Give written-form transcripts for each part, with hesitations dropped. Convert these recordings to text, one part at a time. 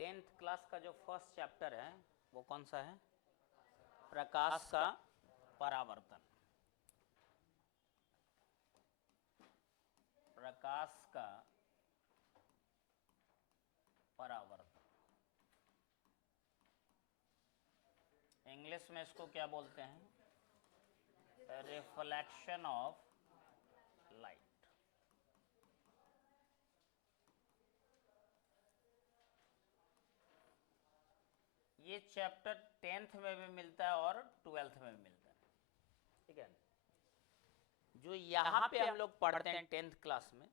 10th class का जो first chapter है वो कौन सा है? प्रकाश का परावर्तन। प्रकाश का परावर्तन, इंग्लिश में इसको क्या बोलते हैं? Reflection of light. ये चैप्टर 10th में भी मिलता है और 12th में भी मिलता है, ठीक है। जो यहाँ पे हम लोग पढ़ते हैं 10th क्लास में,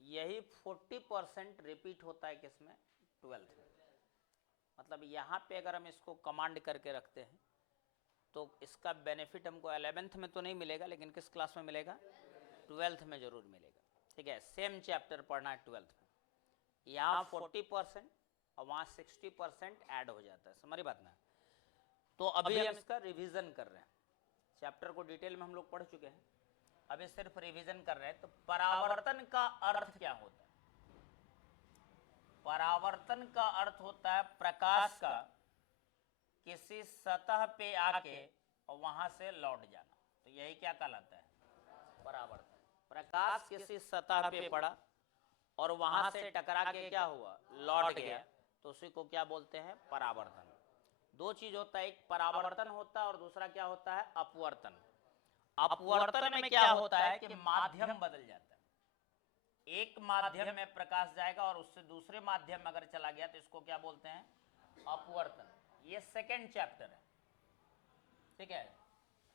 यही 40% रिपीट होता है किसमें? 12th में। मतलब यहाँ पे अगर हम इसको कमांड करके रखते हैं तो इसका बेनिफिट हमको 11th में तो नहीं मिलेगा, लेकिन किस क्लास में मिलेगा? 12th में जरूर मिलेगा, ठीक है। सेम चैप्टर पढ़ना है 12th में। यहाँ 40% और वहाँ 60% ऐड हो जाता है, समझी बात ना। तो अभी हम इसका रिवीजन कर रहे हैं। चैप्टर को डिटेल में हम लोग पढ़ चुके हैं, अभी सिर्फ रिवीजन कर रहे हैं। तो परावर्तन का अर्थ क्या होता है? परावर्तन का अर्थ होता है प्रकाश का किसी सतह पे आके और वहां से लौट जाना। तो यही क्या कहलाता है? परावर्तन। प्रकाश किसी सतह पे पड़ा और वहां से टकरा के क्या हुआ? लौट गया, तो उसी को क्या बोलते हैं? परावर्तन। दो चीज होता है, एक परावर्तन होता है और दूसरा क्या होता है? अपवर्तन। अपवर्तन में क्या होता है कि माध्यम बदल जाता है। एक माध्यम में प्रकाश जाएगा और उससे दूसरे माध्यम में अगर चला गया तो इसको क्या बोलते हैं? अपवर्तन। ये सेकेंड चैप्टर है, ठीक है।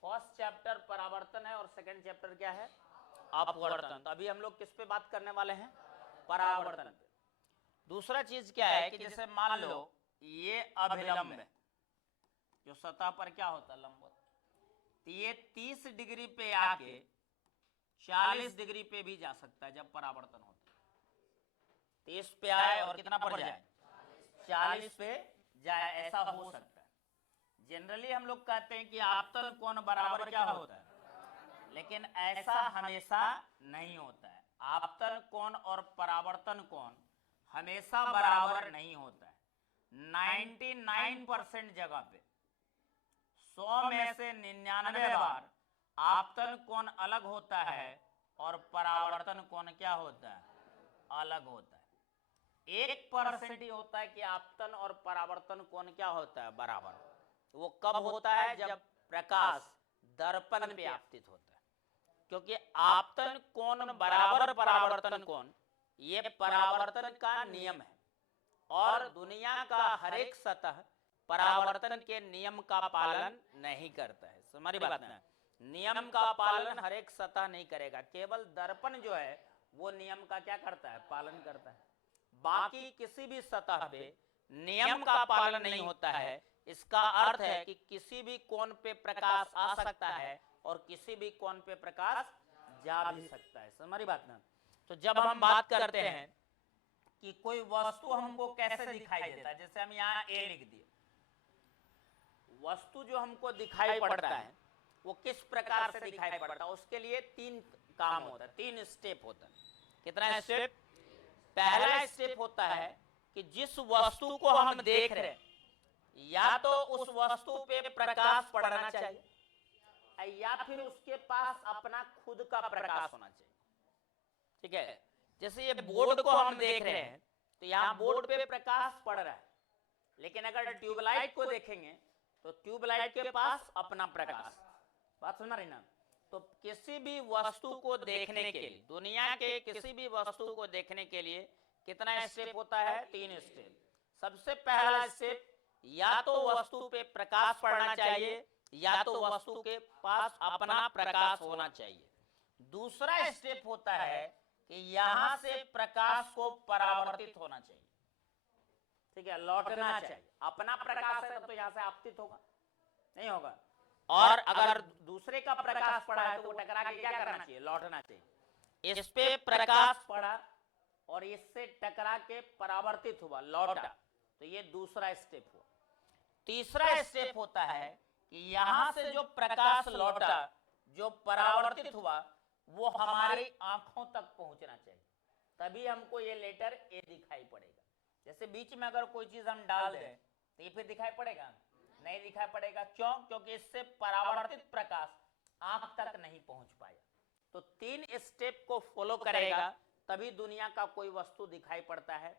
फर्स्ट चैप्टर परावर्तन है और सेकेंड चैप्टर क्या है? अपवर्तन। तो अभी हम लोग किस पे बात करने वाले हैं? परावर्तन पे। दूसरा चीज क्या है कि जैसे मान लो ये अभिलंब है, जो सतह पर क्या होता है? लंबवत। तो ये 30 डिग्री पे आके 40 डिग्री पे भी जा सकता है जब परावर्तन होता है। 30 पे आए और कितना पर जाए? 40 पे जाए, ऐसा हो सकता है। जनरली हम लोग कहते हैं कि आपतन कोण बराबर क्या होता है, लेकिन ऐसा हमेशा नहीं होता है। आपतन कोण और परावर्तन कोण हमेशा बराबर नहीं होता है। 99% जगह पे 100 में से 99 बार आपतन कोण अलग होता है और परावर्तन कोण क्या होता है? अलग होता है। 1% ही होता है कि आपतन और परावर्तन कोण क्या होता है? बराबर। वो कब होता है? जब प्रकाश दर्पण पे आपतित होता है। क्योंकि आपतन कोण बराबर परावर्तन कोण ये परावर्तन का नियम है और दुनिया का हर एक सतह परावर्तन के नियम का पालन नहीं करता है, समझी बात ना। नियम का पालन हर एक सतह नहीं करेगा, केवल दर्पण जो है वो नियम का क्या करता है? पालन करता है। बाकी किसी भी सतह पे नियम का पालन नहीं होता है। इसका अर्थ है कि किसी भी कोण पे प्रकाश आ सकता है और किसी भी कोण पे प्रकाश जा भी सकता है, समझी बात ना। तो जब हम बात करते हैं कि कोई वस्तु हमको कैसे दिखाई देता है, जैसे हम यहाँ ए लिख दिए, वस्तु जो हमको दिखाई पड़ता है वो किस प्रकार से दिखाई पड़ता है? उसके लिए 3 काम होता है, 3 स्टेप होता है। कितना स्टेप? पहला स्टेप होता है कि जिस वस्तु को हम देख रहे हैं या तो उस वस्तु पे प्रकाश पड़ना चाहिए या फिर उसके पास अपना खुद का प्रकाश होना चाहिए, ठीक है। जैसे ये बोर्ड को हम देख रहे हैं तो यहाँ बोर्ड पे प्रकाश पड़ रहा है, लेकिन अगर ट्यूबलाइट को देखेंगे तो ट्यूबलाइट के पास अपना प्रकाश। बात समझ रही ना। तो किसी भी वस्तु को देखने के लिए, दुनिया के किसी भी वस्तु को देखने के लिए कितना स्टेप होता है? 3 स्टेप। सबसे पहला स्टेप, या तो वस्तु पे प्रकाश पड़ना चाहिए या तो वस्तु के पास अपना प्रकाश होना चाहिए। दूसरा स्टेप होता है कि यहां से प्रकाश को परावर्तित होना चाहिए, ठीक है, लौटना चाहिए। अपना प्रकाश है तो यहां से आपतित होगा नहीं होगा, और अगर दूसरे का प्रकाश पड़ा है तो वो टकरा के क्या करना चाहिए? लौटना चाहिए। इस पे प्रकाश पड़ा और इससे टकरा के परावर्तित हुआ, लौटा, तो ये दूसरा स्टेप हुआ। तीसरा स्टेप होता है कि यहां से जो प्रकाश लौटा, जो परावर्तित हुआ, वो हमारी आंखों तक पहुंचना चाहिए, तभी हमको ये लेटर ए दिखाई पड़ेगा। जैसे बीच में अगर कोई चीज हम डाल दें तो ये फिर दिखाई पड़ेगा? नहीं दिखाई पड़ेगा। क्यों? क्योंकि इससे परावर्तित प्रकाश आंख तक नहीं पहुंच पाएगा। तो 3 स्टेप को फॉलो करेगा तभी दुनिया का कोई वस्तु दिखाई पड़ता है।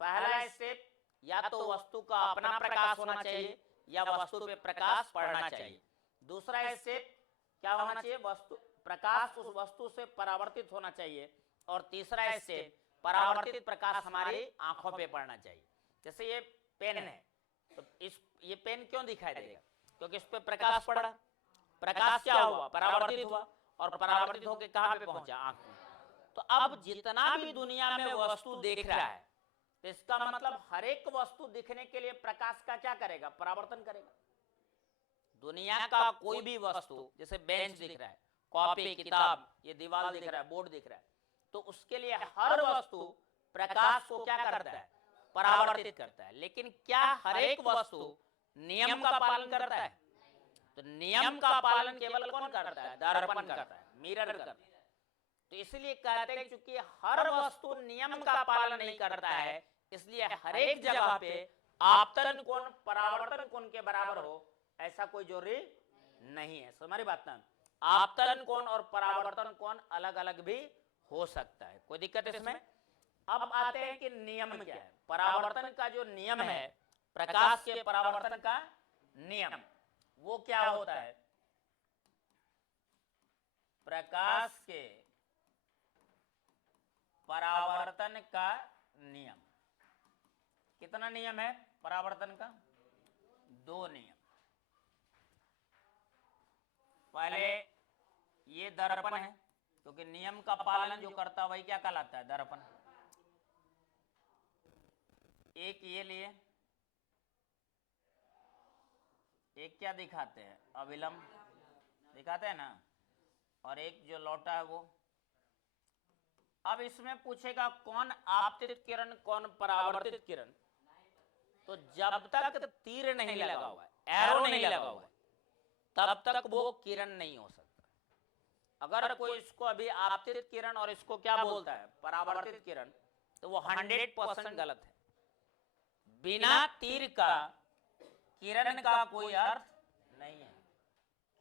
पहला स्टेप, या तो वस्तु का अपना प्रकाश होना चाहिए या वस्तु पे प्रकाश पड़ना चाहिए। दूसरा स्टेप क्या होना चाहिए? वस्तु प्रकाश उस वस्तु से परावर्तित होना चाहिए। और तीसरा स्टेप, परावर्तित प्रकाश हमारी आंखों पे पड़ना चाहिए। जैसे ये पेन है, तो ये पेन क्यों दिखाई देगा? क्योंकि इस पे प्रकाश पड़ा। प्रकाश क्या हुआ? परावर्तित हुआ, और परावर्तित होकर कहां पे पहुंचा? आंख में। तो अब जितना भी दुनिया में वस्तु देख रहा है, तो इसका मतलब हर एक वस्तु दिखने के लिए प्रकाश का क्या करेगा? परावर्तन करेगा। दुनिया का कोई भी वस्तु, जैसे बेंच दिख रहा है, कॉपी, किताब, ये दीवार दिख रहा है, बोर्ड दिख रहा है, तो उसके लिए हर वस्तु प्रकाश को क्या करता है? परावर्तित करता है। लेकिन क्या हर एक वस्तु नियम का पालन करता है? तो नियम का पालन केवल कौन करता है? दर्पण करता है, मिरर करता है। तो इसलिए कहते हैं क्योंकि हर वस्तु नियम का पालन नहीं करता है, इसलिए हर एक जगह पे आपतन कोण परावर्तन कोण के बराबर हो ऐसा कोई जरूरी नहीं है। हमारी बात ना, आपतन कोण और परावर्तन कोण अलग अलग भी हो सकता है, कोई दिक्कत है इसमें? अब आते हैं कि नियम क्या है। परावर्तन का जो नियम है, प्रकाश के परावर्तन का नियम, वो क्या होता है? प्रकाश के परावर्तन का नियम। कितना नियम है परावर्तन का? 2 नियम। पहले ये दर्पण है, क्योंकि नियम का पालन जो करता है वही क्या कहलाता है? दर्पण। एक ये लिए, एक क्या दिखाते हैं? अभिलंब दिखाते हैं ना, और एक जो लौटा है वो। अब इसमें पूछेगा कौन आपतित किरण, कौन परावर्तित किरण? तो जब तक तीर नहीं लगा हुआ है, एरो नहीं लगा हुआ है, तब तक वो किरण नहीं हो सकता। अगर कोई इसको अभी आपतित किरण और इसको क्या बोलता है? परावर्तित किरण, तो वो 100% गलत है। बिना तीर का किरण का कोई अर्थ नहीं है।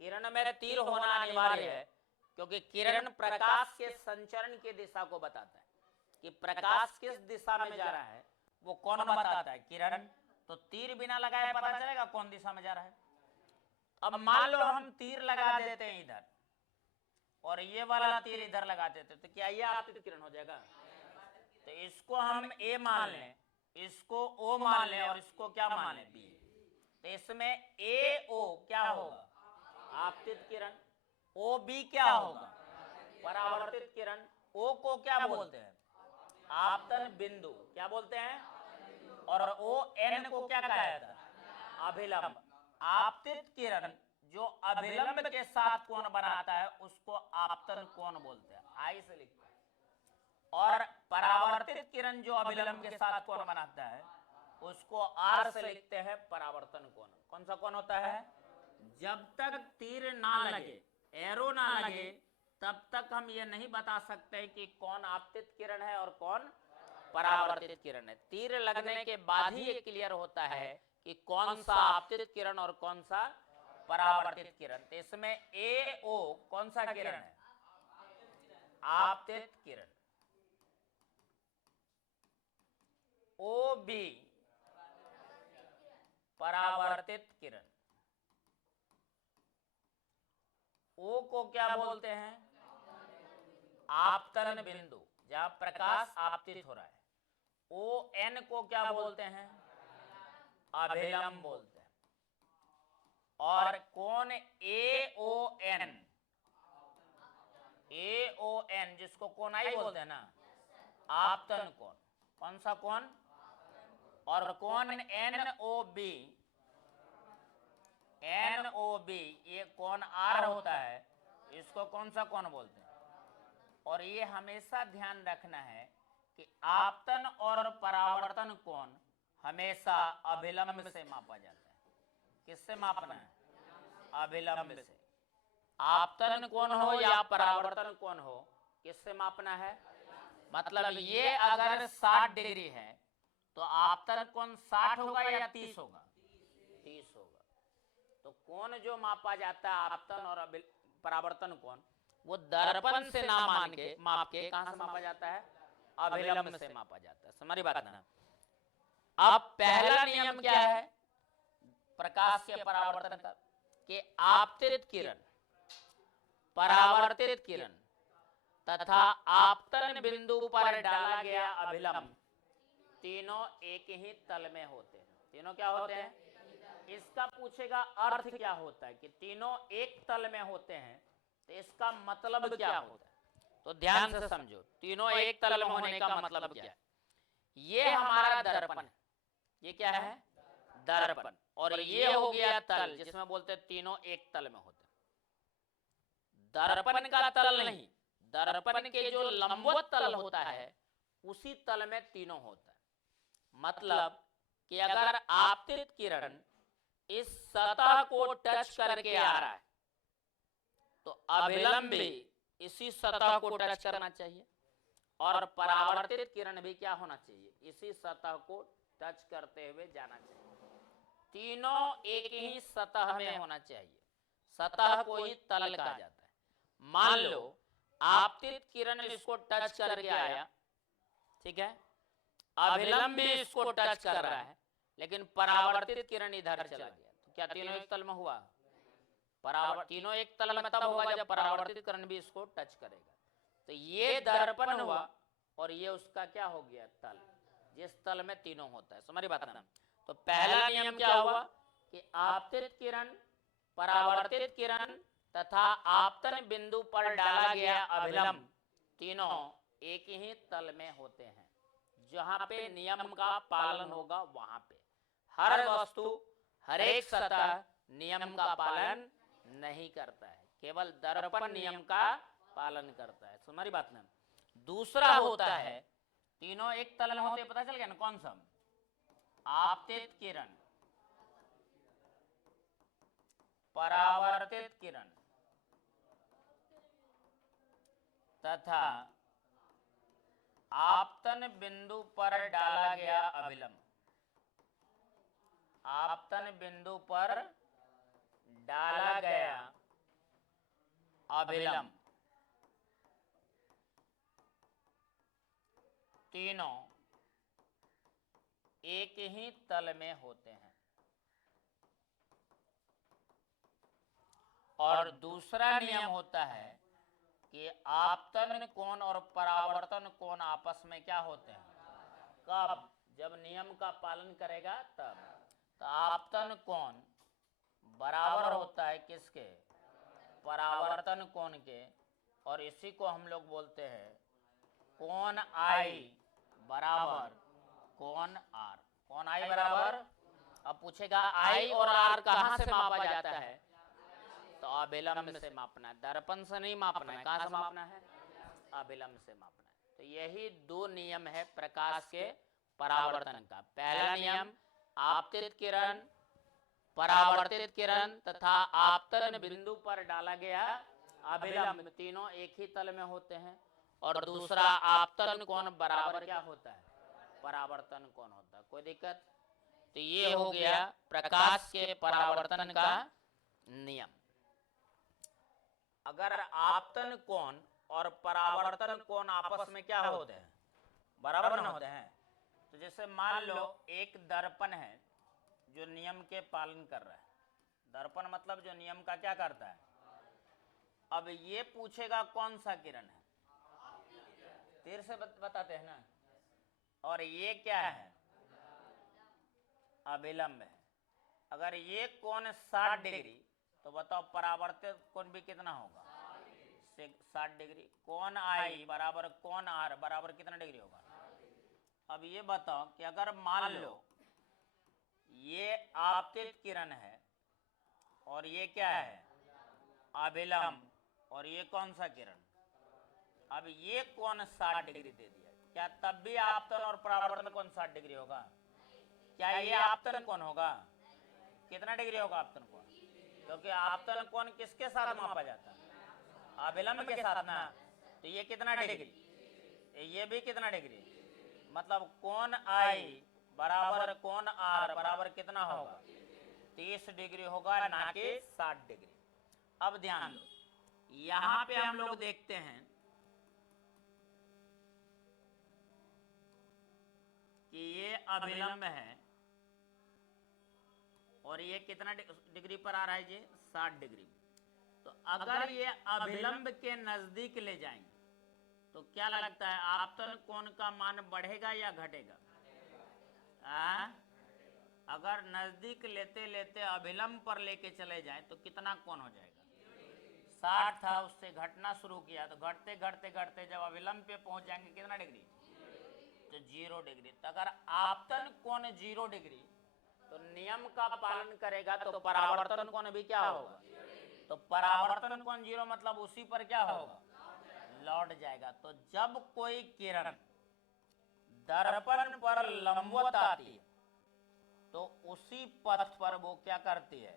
किरण में तीर होना अनिवार्य है, क्योंकि किरण प्रकाश के संचरण की दिशा को बताता है कि प्रकाश किस दिशा में जा रहा है, वो कौन बताता है? किरण। तो तीर बिना लगाए पता चलेगा कौन दिशा में जा रहा है। अब मान लो हम तीर लगा देते हैं इधर, और ये वाला तीर इधर लगा देते, तो क्या ये आपतित किरण हो जाएगा? तो इसको हम ए मान लें, इसको ओ मान लें, और इसको क्या मान लें? बी। तो इसमें ए ओ क्या होगा? आपतित किरण। ओ बी क्या होगा? परावर्तित किरण। ओ को क्या बोलते हैं? आपतन बिंदु। क्या बोलते हैं? और ओ एन को क्या कहा जाता है? अभिलंब। आपतित किरण जो अभिलंब के साथ कोण बनाता है उसको आपतन कोण बोलते हैं, आई से लिखते हैं। और परावर्तित किरण जो अभिलंब के साथ कोण बनाता है उसको आर से लिखते हैं, परावर्तन कोण। कौन सा कोण होता है? जब तक तीर ना लगे, एरो ना लगे, तब तक हम ये नहीं बता सकते कि कौन आपतित किरण है और कौन परावर्तित किरण है। तीर लगने के बाद ही ये क्लियर होता है कि कौन सा आपतित किरण और कौन सा परावर्तित किरण। तो इसमें ए ओ कौन सा किरण है? आपतित किरण। ओ बी परावर्तित किरण। ओ को क्या बोलते हैं? आपतन बिंदु, जहां प्रकाश आपतित हो रहा है। ओ एन को क्या बोलते हैं? अभिलंब बोलते हैं। और कोण ए ओ एन, ए ओ एन जिसको कोण आई बोलते हैं ना, आपतन कोण। कौन सा कोण? और कोण N O B, N O B ये कोण आर होता है, इसको कौन सा कोण बोलते हैं? और ये हमेशा ध्यान रखना है कि आपतन और परावर्तन कोण हमेशा अभिलंब से मापा जाता है। किससे मापना है? अभिलंब से। आपतन कोण हो या परावर्तन कोण हो, किससे मापना है? मतलब ये अगर 60 डिग्री है तो आपतन कोण 60 होगा या 30 होगा? 30 होगा। तो कोण जो मापा जाता है आपतन और परावर्तन कोण, वो दर्पण से ना माप के कहां से मापा जाता है? अभिलंब से मापा जाता है। समझी बात ना? अब पहला नियम क्या है प्रकाश के परावर्तन का? कि आपतित किरण, परावर्तित किरण तथा आपतन बिंदु पर डाला गया अभिलंब तीनों एक ही तल में होते हैं। तीनों क्या होते हैं? इसका पूछेगा अर्थ क्या होता है कि तीनों एक तल में होते हैं, तो इसका मतलब क्या होता है? तो ध्यान से समझो, तीनों एक तल में होने का मतलब क्या है? ये हमारा दर्पण है। ये क्या है? दर्पण। और ये हो गया तल, जिसमें बोलते हैं तीनों एक तल में होते हैं। दर्पण का तल नहीं, दर्पण के जो लंबवत तल होता है उसी तल में तीनों होता है। मतलब कि अगर आपतित किरण इस सतह को टच करके आ रहा है तो अभिलंब भी इसी सतह को टच करना चाहिए, और परावर्तित किरण भी क्या होना चाहिए? इसी सतह को टच करते हुए जाना चाहिए। तीनों एक ही सतह में होना चाहिए। सतह को ही तल कहा जाता है। मान लो आपतित किरण इसको टच करके आया, ठीक है, अभिलंब भी इसको टच कर रहा है, लेकिन परावर्तित किरण इधर चला गया, तो क्या तीनों एक तल में हुआ? तीनों एक तल में तब होगा जब परावर्तित किरण भी इसको टच करेगा। तो ये दर्पण हुआ और ये उसका क्या हो गया? तल, जिस तल में तीनों होता है। समझी बात ना? तो पहला नियम क्या हुआ कि आपतित किरण, परावर्तित किरण तथा आपतन बिंदु पर डाला गया अभिलंब तीनों एक ही तल में होते हैं। जहां पे नियम का पालन होगा वहां पे हर वस्तु, हर एक सतह नियम का पालन नहीं करता है, केवल दर्पण नियम का पालन करता है। तुम्हारी बात ना? दूसरा होता है, तीनों एक तल में होते, पता चल गया ना कौन सा? आपतित किरण, परावर्तित किरण तथा आपतन बिंदु पर डाला गया अभिलंब। आपतन बिंदु पर डाला गया अभिलंब तीनों एक ही तल में होते हैं। और दूसरा नियम होता है कि आपतन कोण और परावर्तन कोण आपस में क्या होते हैं? कब? जब नियम का पालन करेगा तब। तो आपतन कोण बराबर होता है किसके? परावर्तन कोण के। और इसी को हम लोग बोलते हैं कोण आई बराबर कोण आर। कोण आई बराबर, अब पूछेगा आई और आर कहां से मापा जाता है? तो अभिलंब से मापना है, दर्पण से नहीं मापना है। कहां से मापना है? अभिलंब से मापना है। तो यही दो नियम है प्रकाश के परावर्तन का। पहला नियम आपतित किरण, परावर्तित किरण तथा आपतन बिंदु पर डाला गया अभिलंब तीनों एक ही तल में होते हैं। और दूसरा आपतन कोण बराबर क्या होता है? परावर्तन कोण होता है। कोई दिक्कत? तो ये हो गया प्रकाश के परावर्तन का नियम। अगर आपतन कोण और परावर्तन कोण आपस में क्या होते हैं? बराबर ना होते हैं। तो जैसे मान लो एक दर्पण है जो नियम के पालन कर रहा है। दर्पण मतलब जो नियम का क्या करता है? अब ये पूछेगा कौन सा किरण है? तीर से बताते हैं ना। और ये क्या है? अभिलंब है। अगर ये कोण 60 डिग्री, तो बताओ परावर्तित कोण भी कितना होगा? 60 डिग्री। कोण आई बराबर कोण आर बराबर कितना डिग्री होगा? अब ये बताओ कि अगर मान लो ये आपतित किरण है और ये क्या है? अभिलंब। और ये कौन सा किरण? अब ये कोण 60 डिग्री दे दिया, क्या तब भी आपतन और परावर्तन कोण 60 डिग्री होगा? क्या ये आपतन कोण होगा? कितना डिग्री होगा आपतन कोण? क्योंकि आपतन कोण किसके साथ मापा जाता है? अभिलंब के साथ ना। तो ये कितना डिग्री? ये भी कितना डिग्री? मतलब कोण आई बराबर कोण आर बराबर कितना होगा 30 डिग्री होगा, ना कि 60 डिग्री। अब ध्यान दो, यहां पे हम लोग देखते हैं कि ये अभिलंब है और ये कितना डिग्री पर आ रहा है, ये 60 डिग्री। तो अगर ये अभिलंब के नजदीक ले जाएंगे तो क्या लगता है आपतन कोण का मान बढ़ेगा या घटेगा? अगर नजदीक लेते लेते अभिलंब पर लेके चले जाएं तो कितना कोण हो जाएगा? 60 था, उससे घटना शुरू किया तो घटते घटते घटते जब अभिलंब पे पहुंच जाएंगे कितना डिग्री? तो 0 डिग्री। तो अगर आपतन कोण 0 डिग्री तो नियम का पालन करेगा तो परावर्तन कोण भी क्या होगा? तो परावर्तन कोण 0 मतलब उसी पर क्या होगा? लौट जाएगा। तो जब कोई किरण दर्पण पर लंबवत आती है तो उसी पथ पर वो क्या करती है?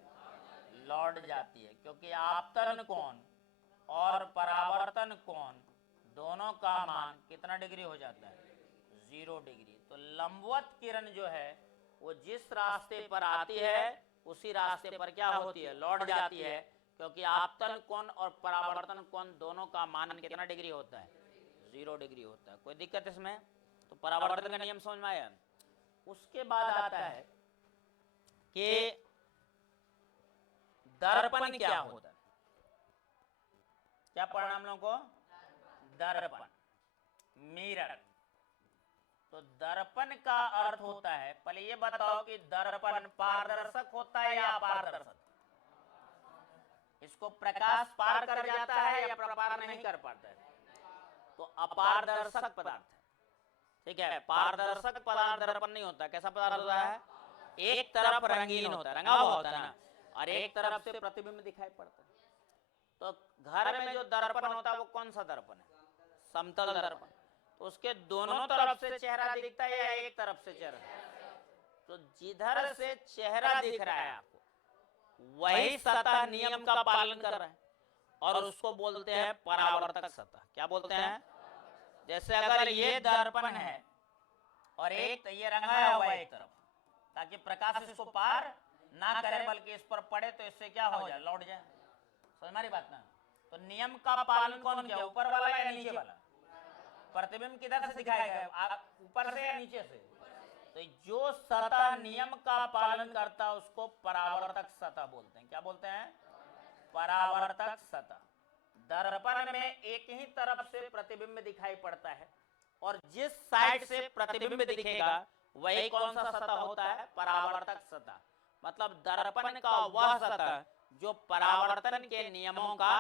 लौट जाती है, क्योंकि आपतन कोण और परावर्तन कोण दोनों का मान कितना डिग्री हो जाता है? 0 डिग्री। तो लंबवत किरण जो है वो जिस रास्ते पर आती है उसी रास्ते पर क्या होती है? लौट जाती है, क्योंकि आपतन कोण और परावर्तन कोण दोनों का मान कितना डिग्री होता है? 0 डिग्री होता है। कोई दिक्कत इसमें? तो परावर्तन का नियम समझ में आया। उसके बाद आता है कि दर्पण क्या होता है। क्या पढ़ना हम लोगों को? दर्पण, मिरर। तो दर्पण का अर्थ होता है, पहले ये बताओ कि दर्पण पारदर्शक होता है या अपारदर्शक? इसको प्रकाश पार कर जाता है या पार नहीं कर पाता है? तो अपारदर्शक पदार्थ है, ठीक है। पारदर्शक पदार्थ दर्पण नहीं होता। कैसा पदार्थ होता है? एक तरफ रंगीन होता है, रंगा हुआ होता है ना, और एक तरफ से प्रतिबिंब दिखाई पड़ता है। तो घर में जो दर्पण होता है वो कौन सा दर्पण है? समतल दर्पण। तो उसके दोनों तरफ से चेहरा दिखता है या एक तरफ से चेहरा? तो जिधर से चेहरा दिख रहा है आपको वही सतह नियम का पालन कर रहा है, और उसको बोलते हैं परावर्तक सतह। क्या बोलते हैं? जैसे अगर ये दर्पण है और एक ये रंगाया हुआ है एक तरफ, ताकि प्रकाश इसको पार ना करे बल्कि इस पर पड़े तो इससे क्या हो जाए? लौट जाए। समझ हमारी बात ना? तो नियम का पालन कौन किया? ऊपर वाला या नीचे वाला? प्रतिबिंब किधर से दिखाएगा? ऊपर से या नीचे से? तो जो सतह नियम का पालन करता है उसको परावर्तक सतह बोलते हैं। क्या बोलते हैं? परावर्तक सतह। दर्पण में एक ही तरफ से प्रतिबिंब दिखाई पड़ता है और जिस साइड से प्रतिबिंब दिखेगा वही कौन सा सतह होता है? परावर्तक सतह। मतलब दर्पण का वह सतह जो परावर्तन के नियमों का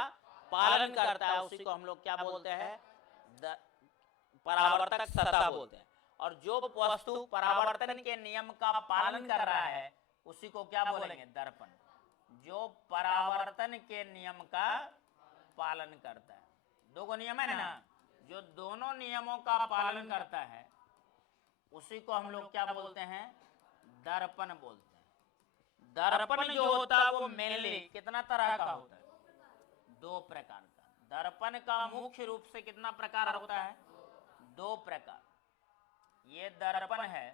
पालन करता है उसी को हम लोग क्या बोलते हैं? परावर्तक सतह बोलते हैं। और जो वस्तु परावर्तन के नियम का पालन कर रहा है उसी को क्या बोलेंगे? दर्पण। जो परावर्तन के नियम का पालन करता है। दो नियम है ना, जो दोनों नियमों का पालन करता है उसी को हम लोग क्या बोलते हैं? दर्पण बोलते हैं। दर्पण जो होता है वो मेनली कितना तरह का होता है? 2 प्रकार का। दर्पण का मुख्य रूप से कितना प्रकार होता है? 2 प्रकार। ये दर्पण है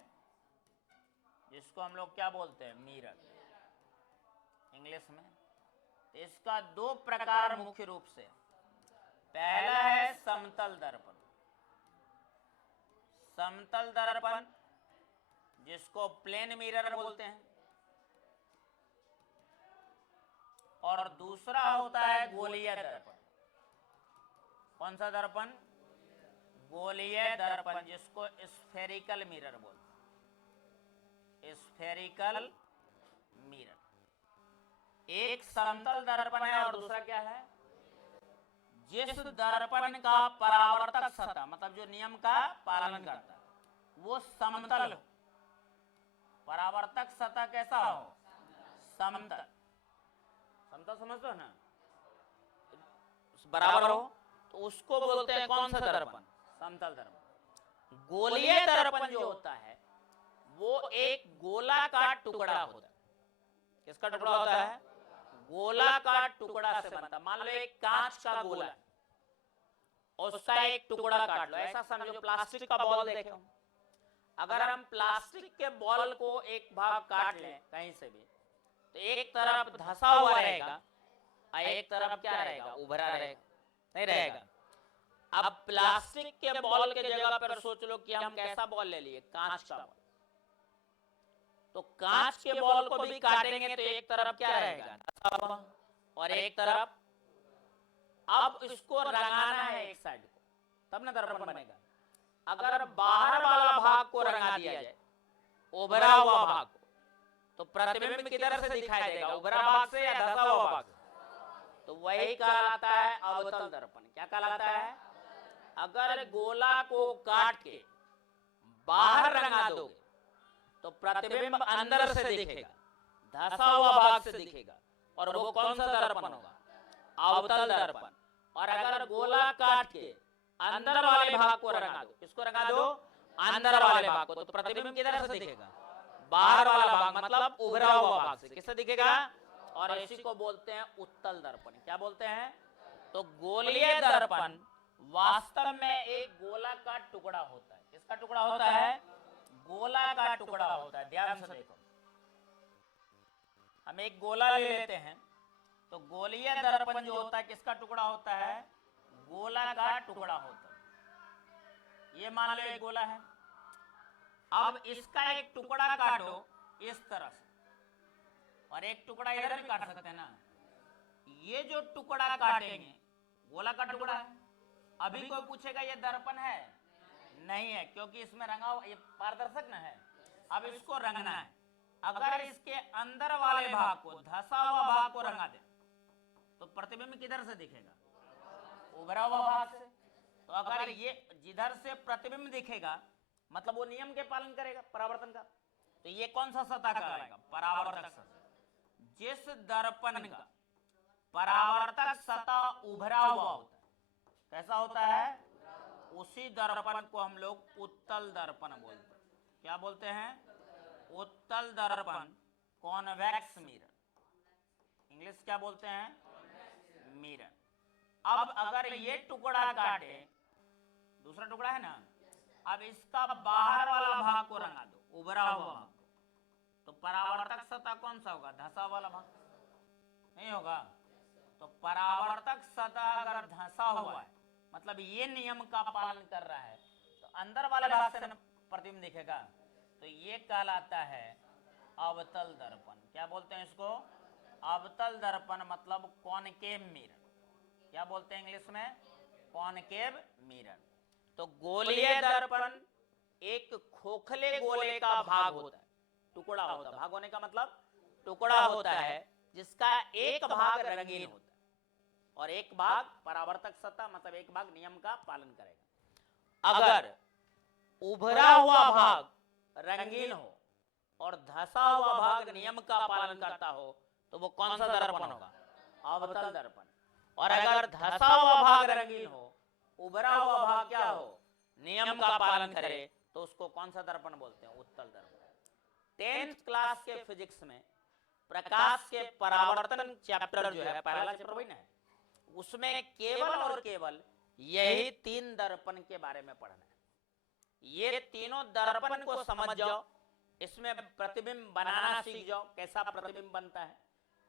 जिसको हम लोग क्या बोलते हैं? मिरर इंग्लिश में। इसका 2 प्रकार मुख्य रूप से। पहला है समतल दर्पण। समतल दर्पण जिसको प्लेन मिरर बोलते हैं, और दूसरा होता है गोलीय दर्पण। कौन सा दर्पण? गोलीय दर्पण, जिसको स्फेरिकल मिरर बोलते हैं। Spherical mirror. एक समतल दर्पण है और दूसरा क्या है? जिस दर्पण का परावर्तक सतह मतलब जो नियम का पालन करता है वो समतल हो। परावर्तक सतह कैसा हो? समतल। समतल समझते हो ना? बराबर हो तो उसको बोलते हैं कौन सा दर्पण? समतल दर्पण। गोलीय दर्पण जो होता है वो एक गोला का टुकड़ा होता है। किसका टुकड़ा होता है? गोला का टुकड़ा से बनता। मान लो एक कांच का गोला और उसका एक टुकड़ा काट लो। ऐसा समझो प्लास्टिक का बॉल देखे हो। अगर हम प्लास्टिक के बॉल को एक भाग काट लें कहीं से भी, तो एक तरफ धंसा हुआ रहेगा और एक तरफ क्या रहेगा, उभरा रहेगा, नहीं रहेगा। अब प्लास्टिक के बॉल के जगह पर सोच लो कि हम कैसा बॉल ले लिए, कांच का बॉल। तो कांच के बॉल को भी काटेंगे तो एक तरफ क्या रहेगा, धंसा हुआ, और एक तरफ, अब इसको रंगाना है एक साइड को, तब ना दर्पण बनेगा। अगर बाहर वाला भाग को रंगा दिया जाए, उभरा हुआ भाग को, तो प्रतिबिंब किधर से दिखाई देगा, उभरा भाग से या धंसा हुआ भाग से? तो वही कहलाता है अवतल दर्पण। क्या कहलाता है? अगर गोला को काट के बाहर रंगा दोगे तो प्रतिबिंब अंदर से दिखेगा, धंसा हुआ भाग से दिखेगा, और वो कौन सा दर्पण होगा, अवतल दर्पण। और अगर गोला काट के अंदर वाले भाग को रंगा दो, किसको रंगा दो, अंदर वाले भाग को, तो प्रतिबिंब किधर से दिखेगा, बाहर वाला भाग, मतलब उभरा हुआ भाग से। किससे दिखेगा? और इसी को बोलते हैं उत्तल दर्पण। क्या बोलते हैं? तो गोलीय दर्पण वास्तव में एक गोला का टुकड़ा होता है। किसका टुकड़ा होता है? गोला का टुकड़ा होता है। ध्यान से देखो, हम एक गोला ले लेते हैं, तो गोलीय दर्पण जो होता है किसका टुकड़ा होता है? गोला का टुकड़ा होता है। ये मान लो एक गोला है, अब इसका एक टुकड़ा काटो इस तरह से, और एक टुकड़ा इधर भी काट सकते हैं ना। ये जो टुकड़ा काटेंगे गोला का टुकड़ा है। अभी कोई पूछेगा ये दर्पण है? नहीं है, क्योंकि इसमें रंगा हुआ, ये पारदर्शक ना है। अब इसको रंगना है। अगर इसके अंदर वाले भाग को, धंसा हुआ भाग को रंगा दे, तो प्रतिबिंब किधर से दिखेगा? उभरा हुआ भाग से। तो अगर ये जिधर से प्रतिबिंब दिखेगा, मतलब वो नियम के पालन करेगा परावर्तन का, तो ये कौन सा सतह कहलाएगा? परावर्तक सतह। जिस दर्पण का परावर्तक सतह उभरा हुआ होता है, कैसा होता है? उसी दर्पण को हम लोग उत्तल दर्पण बोलते हैं। क्या बोलते हैं? उत्तल दर्पण, कॉन्वेक्स मिरर। इंग्लिश क्या बोलते हैं? मिरर। अब अगर ये टुकड़ा काटे, दूसरा टुकड़ा है ना, अब इसका बाहर वाला भाग को रंगा दो, उभरा हुआ भाग, तो परावर्तक सतह कौन सा होगा? धंसा वाला भाग नहीं होगा। तो परावर्तक सतह अगर धंसा हुआ है, मतलब ये नियम का पालन कर रहा है, तो अंदर वाले भाग से प्रतिबिंब दिखेगा। तो ये कहलाता है अवतल दर्पण। क्या बोलते हैं इसको? अवतल दर्पण, मतलब कॉनकेव मिरर। क्या बोलते हैं इंग्लिश में? Concave mirror. तो गोलीय दर्पण एक खोखले गोले का भाग होता है, टुकड़ा होता है। भाग होने का मतलब टुकड़ा होता है जिसका एक भाग रंगीन होता है और एक भाग परावर्तक सतह, मतलब एक भाग नियम का पालन करेगा। अगर उभरा हुआ भाग रंगीन हो और धंसा हुआ भाग नियम का पालन करता हो, तो वो कौन सा दर्पण होगा? अवतल दर्पण। और अगर धंसा हुआ भाग रंगीन हो, उभरा हुआ भाग क्या हो? नियम का पालन करे, तो उसको कौन सा दर्पण बोलते हैं? उत्तल दर्पण। 10th क्लास के फिजिक्स में प्रकाश के परावर्तन चैप्टर जो है, पहला चैप्टर वही ना है, उसमें केवल और केवल यही 3 दर्पण के बारे में पढ़ना है। ये तीनों दर्पण को समझ जाओ, इसमें प्रतिबिंब बनाना सीख जाओ, कैसा प्रतिबिंब बनता है,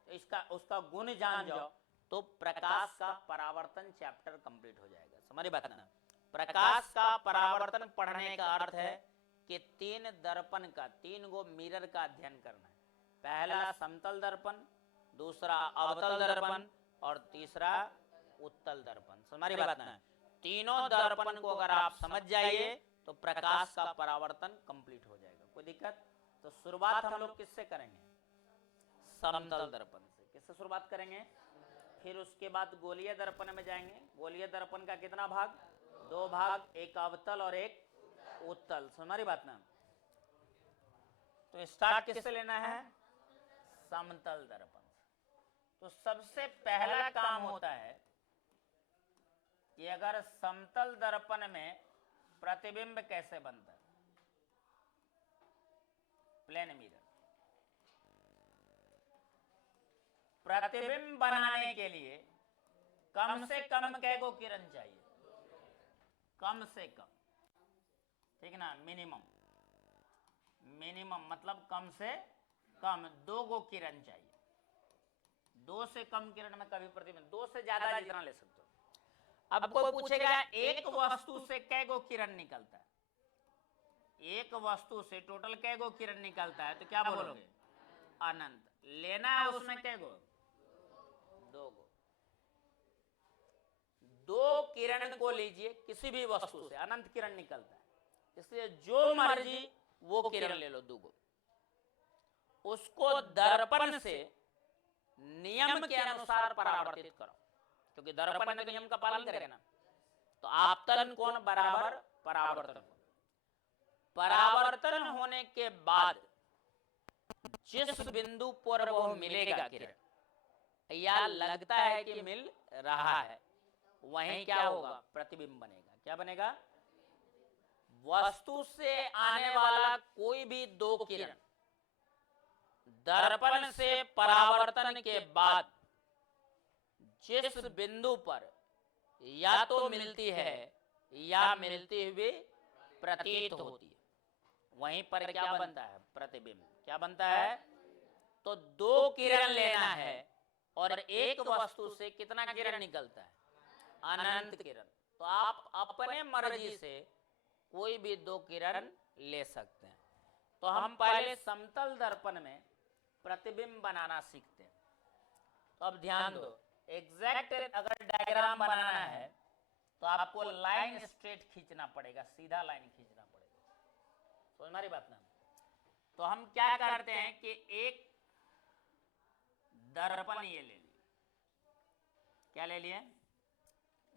तो इसका उसका गुण जान जाओ, तो प्रकाश का परावर्तन चैप्टर कंप्लीट हो जाएगा। समझ बात ना? प्रकाश का परावर्तन पढ़ने का अर्थ है कि 3 दर्पण का, 3 गो मिरर का अध्ययन करना है। पहला समतल दर्पण, दूसरा अवतल दर्पण और तीसरा उत्तल दर्पण। समझ बात ना? तीनों दर्पण को अगर आप समझ जाइए तो प्रकाश का परावर्तन कंप्लीट हो जाएगा। कोई दिक्कत? तो शुरुआत हम लोग किससे करेंगे? समतल दर्पण से। किससे शुरुआत करेंगे? फिर उसके बाद गोलीय दर्पण में जाएंगे। गोलीय दर्पण का कितना भाग? 2 भाग, एक अवतल और एक उत्तल। हमारी बात ना? तो स्टार्ट किससे लेना है? समतल दर्पण। तो सबसे पहला काम होता है कि अगर समतल दर्पण में प्रतिबिंब कैसे बनता है, प्लेन मिरर, प्रतिबिंब बनाने के लिए कम से कम कै गो किरण चाहिए? कम से कम, ठीक ना, मिनिमम। मिनिमम मतलब कम से कम 2 गो किरण चाहिए। 2 से कम किरण में कभी प्रतिबिंब, 2 से ज्यादा जितना ले सकते हो। अब कोई पूछेगा एक वस्तु से कै गो किरण निकलता है, एक वस्तु से टोटल कै गो किरण निकलता है, तो क्या बोलोगे? अनंत। लेना है उसमें कै गो? 2 गो। 2 किरण को लीजिए, किसी भी वस्तु से अनंत किरण निकलता है, इसलिए जो मर्जी वो किरण ले लो 2 गो। उसको दर्पण से नियम के अनुसार परावर्तित करो, क्योंकि दर्पण में नियम का पालन करेगा ना। तो आपतन कोण बराबर परावर्तन कोण। परावर्तन होने के बाद जिस बिंदु पर वो मिलेगा किरण, या लगता है कि मिल रहा है, वहीं क्या होगा? प्रतिबिंब बनेगा। क्या बनेगा? वस्तु से आने वाला कोई भी 2 किरण दर्पण से परावर्तन के बाद जिस बिंदु पर या तो मिलती है या मिलती हुई प्रतीत होती है, वहीं पर क्या बनता है? प्रतिबिंब। क्या बनता है? तो 2 किरण लेना है और एक वस्तु से कितना किरण निकलता है? अनंत किरण। तो आप अपने मर्जी से कोई भी 2 किरण ले सकते हैं। तो हम पहले समतल दर्पण में प्रतिबिंब बनाना सीखते हैं। तो अब ध्यान दो, एग्जैक्ट अगर डायग्राम बनाना है तो आपको लाइन स्ट्रेट खींचना पड़ेगा, सीधा लाइन खींचना पड़ेगा। समझ हमारी बात ना? तो हम क्या करते हैं कि एक दर्पण ये ले लिए। क्या ले लिए?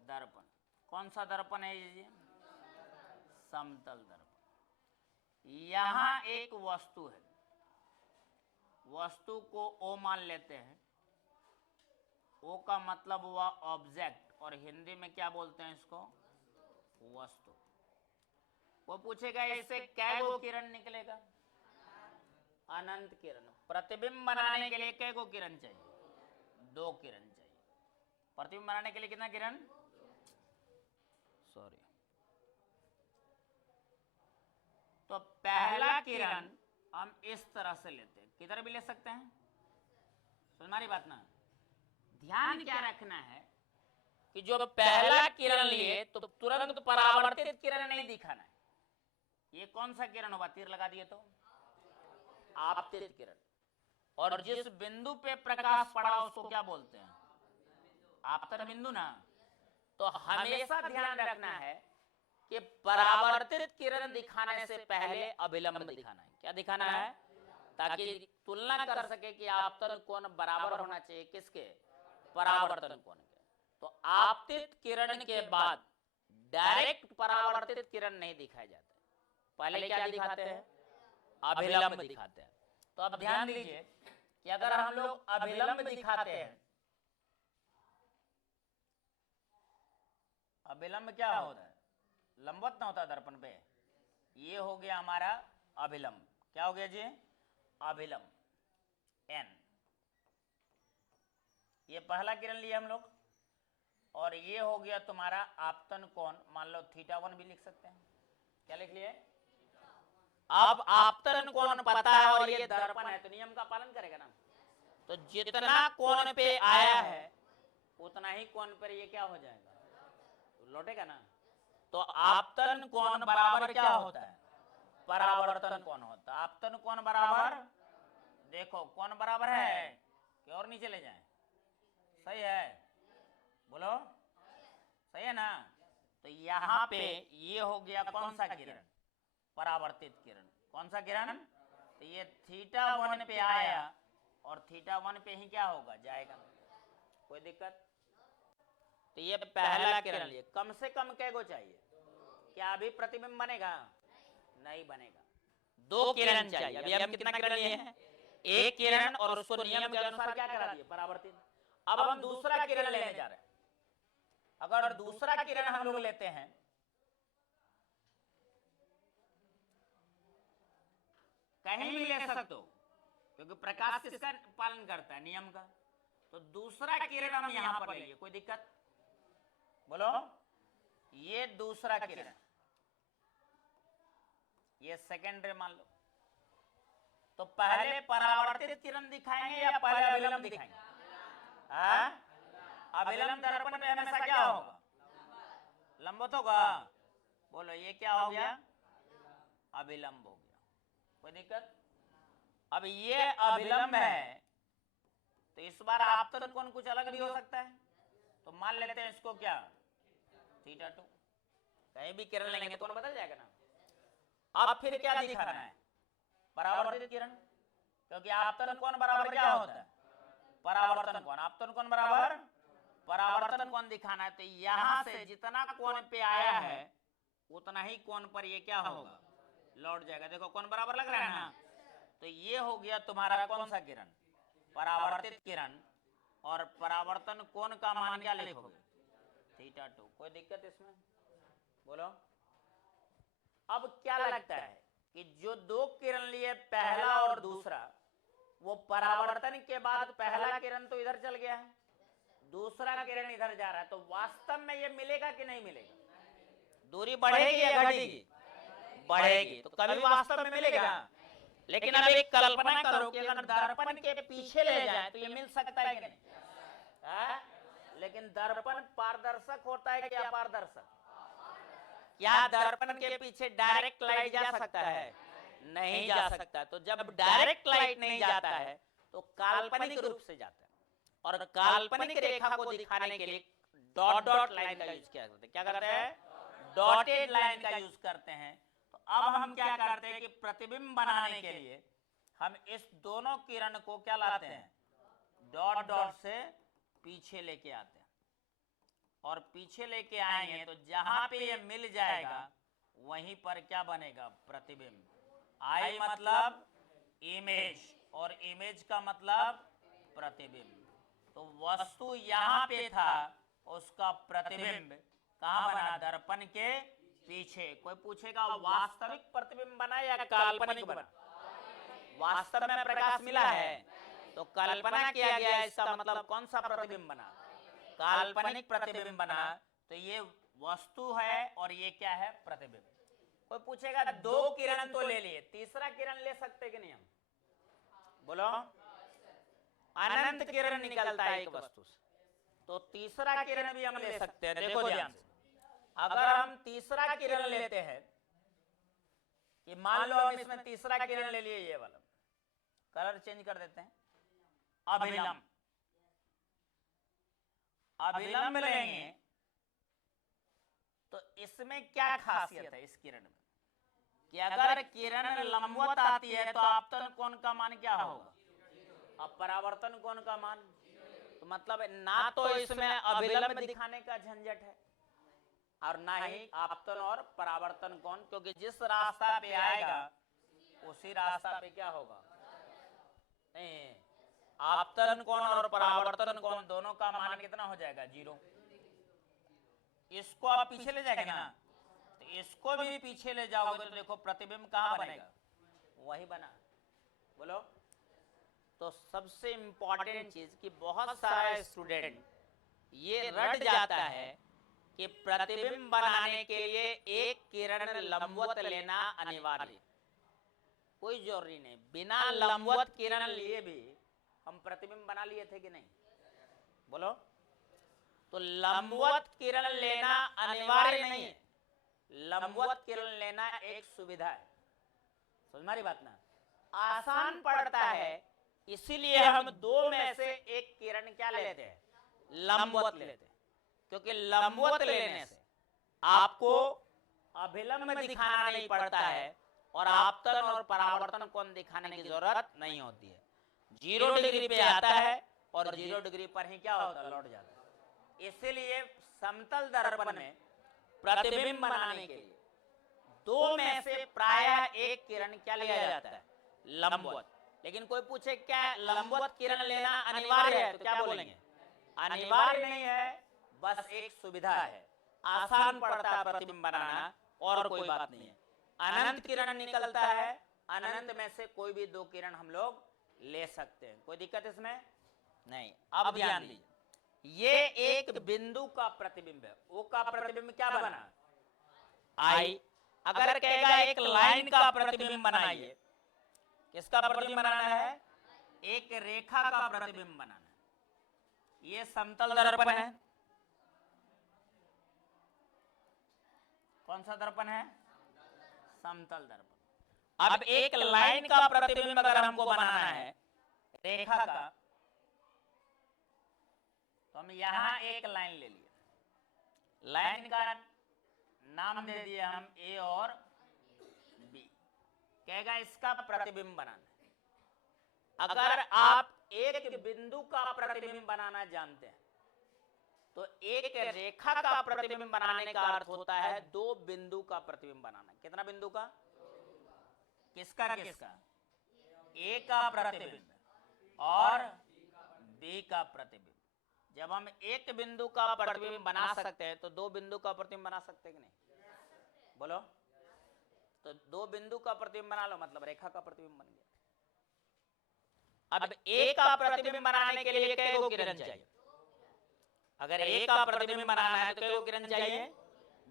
दर्पण। कौन सा दर्पण है ये? समतल दर्पण। यहां एक वस्तु है, वस्तु को ओ मान लेते हैं। ओ का मतलब हुआ ऑब्जेक्ट, और हिंदी में क्या बोलते हैं इसको? वस्तु। वो पूछेगा इससे कै गो किरण निकलेगा? अनंत किरण। प्रतिबिंब बनाने के लिए कै गो किरण चाहिए? 2 किरण चाहिए। प्रतिबिंब बनाने के लिए कितना किरण? सॉरी। तो पहला किरण हम इस तरह से लेते हैं, किधर भी ले सकते हैं। समझ हमारी बात ना? ध्यान क्या रखना है कि जो पहला किरण लिए तो तुरंत परावर्तित किरण नहीं दिखाना है। ये कौन सा किरण होगा? तीर लगा दिए तो आपतित किरण। और जिस बिंदु पे प्रकाश पड़ा उसको क्या बोलते हैं? आपतन बिंदु ना। तो हमेशा ध्यान रखना है कि परावर्तित किरण दिखाने से पहले अभिलंब दिखाना है। क्या दिखाना है? ताकि तुलना कर सके कि आपतन कोण बराबर होना चाहिए किसके? परावर्तन कोण के। तो आपतित किरण के बाद डायरेक्ट परावर्तित किरण नहीं दिखाए जाते, पहले क्या दिखाते हैं? अभिलंब दिखाते हैं। तो अब ध्यान दीजिए कि अगर हम लोग अभिलंब दिखाते हैं, अभिलंब क्या होता है? लंबवत ना होता दर्पण पे। ये हो गया हमारा अभिलंब। क्या हो गया जी? अभिलंब n। ये पहला किरण लिया हम लोग, और ये हो गया तुम्हारा आपतन कोण, मान लो θ1 भी लिख सकते हैं। क्या लिख लिए? अब आपतन कोण पता है और ये दर्पण है तो नियम का पालन करेगा ना। तो जितना कोण पे आया है उतना ही कोण पर ये क्या हो जाएगा? लौटेगा ना। तो आपतन कोण बराबर क्या होता है? परावर्तन कोण होता है। आपतन कोण बराबर, देखो कोण बराबर है कि और नीचे ले जाएं? सही है, बोलो सही है ना। तो यहाँ पे ये हो गया कौन सा किरण? परावर्तित किरण। कौन सा किरण? तो ये θ1 पे आया और θ1 पे ही क्या होगा? जाएगा। कोई दिक्कत? तो ये पहला किरण लिए। कम से कम कै गो चाहिए? क्या अभी प्रतिबिंब बनेगा? नहीं बनेगा। 2 किरण चाहिए। अभी हम कितना किरण लिए हैं? 1 किरण, और उसको नियम के अनुसार क्या करा दिए? परावर्तित। अब हम दूसरा किरण लेने जा रहे हैं। अगर दूसरा किरण हम लोग लेते हैं, कहीं भी ले सकते हो क्योंकि प्रकाश किसका पालन करता है? नियम का। तो दूसरा किरण हम यहां पर लेंगे। कोई दिक्कत? बोलो। ये दूसरा किरण, ये सेकेंडरी मान लो, तो पहले परावर्तित किरण दिखाएंगे या पहले अभिलंब दिखाएंगे? अभिलंब दर्पण में हमेशा क्या होगा? लंबवत होगा। बोलो ये क्या हो गया? अभिलंब हो गया। कोई दिक्कत? अब ये अभिलंब है तो इस बार आपतन कोण कुछ अलग भी हो सकता है। तो मान लेते हैं इसको क्या, θ2। कहीं भी किरण लेंगे तो बदल जाएगा ना। अब फिर क्या दिखाना है? परावर्तित किरण, क्योंकि आपतन कोण बराबर क्या होता है? परावर्तन कोण। आपतन कोण बराबर परावर्तन कोण दिखाना है। तो यहां से जितना कोण पे आया है उतना ही कोण पर ये क्या होगा? लौट जाएगा। देखो कोण बराबर लग रहा है ना। तो ये हो गया तुम्हारा कौन सा किरण? परावर्तित किरण। और परावर्तन कोण का मान क्या लिखोगे? θ2। कोई दिक्कत इसमें? बोलो। अब क्या लगता है कि जो दो किरण लिए पहला और दूसरा, वो परावर्तन के बाद पहला किरण तो इधर चल गया है, दूसरा किरण इधर जा रहा है, तो वास्तव में ये मिलेगा कि नहीं मिलेगा? दूरी बढ़ेगी या घटेगी? बढ़ेगी। तो कभी वास्तव में मिलेगा। लेकिन अब एक कल्पना करो कि अगर दर्पण के पीछे ले जाए तो ये मिल सकता है कि नहीं? लेकिन दर्पण पारदर्शक होता है कि अपारदर्शक? क्या दर्पण के पीछे डायरेक्ट लाइट जा सकता है? नहीं जा सकता। तो जब डायरेक्ट लाइट नहीं जाता है तो काल्पनिक रूप से जाता है। और काल्पनिक रेखा को दिखाने के लिए डॉट डॉट लाइन का यूज किया जाता है। क्या करते हैं? डॉटेड लाइन का यूज करते हैं। तो अब हम क्या करते हैं कि प्रतिबिंब बनाने के लिए हम इस दोनों किरण को क्या लाते हैं? डॉट डॉट से पीछे लेके आते हैं। और पीछे लेके आएंगे तो जहां पे ये मिल जाएगा वहीं पर क्या बनेगा? प्रतिबिंब। आई मतलब इमेज, और इमेज का मतलब प्रतिबिंब। तो वस्तु यहां पे था, उसका प्रतिबिंब कहां बना? दर्पण के पीछे। कोई पूछेगा वास्तविक प्रतिबिंब बना या काल्पनिक बना? वास्तव में प्रकाश मिला है तो कल्पना किया गया, इसका मतलब कौन सा प्रतिबिंब बना? काल्पनिक प्रतिबिंब बना। तो ये वस्तु है और ये क्या है? प्रतिबिंब। कोई पूछेगा दो किरण तो ले लिए, तीसरा किरण ले सकते कि नहीं हम? बोलो। अनंत किरण निकलता है एक वस्तु से, तो तीसरा किरण भी हम ले सकते हैं। देखो ध्यान से, अगर हम तीसरा किरण लेते हैं कि मान लो हम इसमें तीसरा किरण ले लिए, ये वाला कलर चेंज कर देते हैं, अभिलंब। अभिलंब लेंगे तो इसमें क्या खासियत है इस किरण में कि अगर किरण लंबवत आती है तो आपतन कोण का मान क्या होगा? अब परावर्तन कोण का मान। तो मतलब ना तो इसमें अभिलंब दिखाने का झंझट है और ना ही आपतन और परावर्तन कोण, क्योंकि जिस रास्ता पे आएगा उसी रास्ता पे क्या होगा? नहीं, आपतन कोण और परावर्तन कोण दोनों का मान कितना हो जाएगा? 0। इसको आप पीछे ले जाएंगे ना, तो इसको भी पीछे ले जाओगे तो देखो प्रतिबिंब कहां बनेगा? वही बना। बोलो। तो सबसे इंपॉर्टेंट चीज कि बहुत सारा स्टूडेंट ये रट जाता है कि प्रतिबिंब बनाने के लिए एक किरण लंबवत लेना अनिवार्य। कोई जरूरी नहीं, बिना लंबवत किरण लिए भी हम प्रतिबिंब बना लिए थे कि नहीं? बोलो। तो लंबवत किरण लेना अनिवार्य नहीं है, लंबवत किरण लेना एक सुविधा है। समझ मारी बात ना? आसान पड़ता है, इसीलिए हम दो में से एक किरण क्या लेते हैं? लंबवत लेते हैं। क्योंकि लंबवत लेने से आपको अभिलंब दिखाना नहीं पड़ता है और आपतन और परावर्तन कोण दिखाने की जरूरत नहीं होती है। 0 डिग्री पे आता है और 0 डिग्री पर ही क्या होता है? लौट जाता है। इसीलिए समतल दर्पण में प्रतिबिंब बनाने के लिए दो में से प्रायः एक किरण क्या लिया जाता है? लंबवत। लेकिन कोई पूछे क्या लंबवत किरण लेना अनिवार्य है, तो क्या बोलेंगे? अनिवार्य नहीं है, बस एक सुविधा है। आसान पड़ता है प्रतिबिंब बनाना और कोई बात नहीं है। अनंत किरण निकलता है, अनंत में से कोई भी दो किरण हम लोग ले सकते हैं। कोई दिक्कत इसमें नहीं। अब ध्यान दीजिए, ये एक बिंदु का प्रतिबिंब है। ओ का प्रतिबिंब क्या बना? आई। अगर कहेगा एक लाइन का प्रतिबिंब बनाइए किसका प्रतिबिंब बनाना है? एक रेखा का प्रतिबिंब बनाना है। ये समतल दर्पण है। कौन सा दर्पण है? समतल दर्पण। अब एक लाइन का प्रतिबिंब अगर हमको बनाना है रेखा का, तो हम यहां एक लाइन ले लिए, लाइन का नाम दे दिए हम ए और बी। कहेगा इसका प्रतिबिंब बनाना है। अगर आप एक बिंदु का प्रतिबिंब बनाना जानते हैं तो एक रेखा का प्रतिबिंब बनाने का अर्थ होता है दो बिंदु का प्रतिबिंब बनाना। कितना बिंदु का? किसका किसका? ए का प्रतिबिंब और बी का प्रतिबिंब। जब हम एक बिंदु का प्रतिबिंब बना सकते हैं तो दो बिंदु का प्रतिबिंब बना सकते हैं कि नहीं? बोलो। तो दो बिंदु का प्रतिबिंब बना लो, मतलब रेखा का प्रतिबिंब बन गया। अब ए का प्रतिबिंब बनाने के लिए कितने किरण चाहिए? अगर ए का प्रतिबिंब बनाना है तो कितने किरण चाहिए?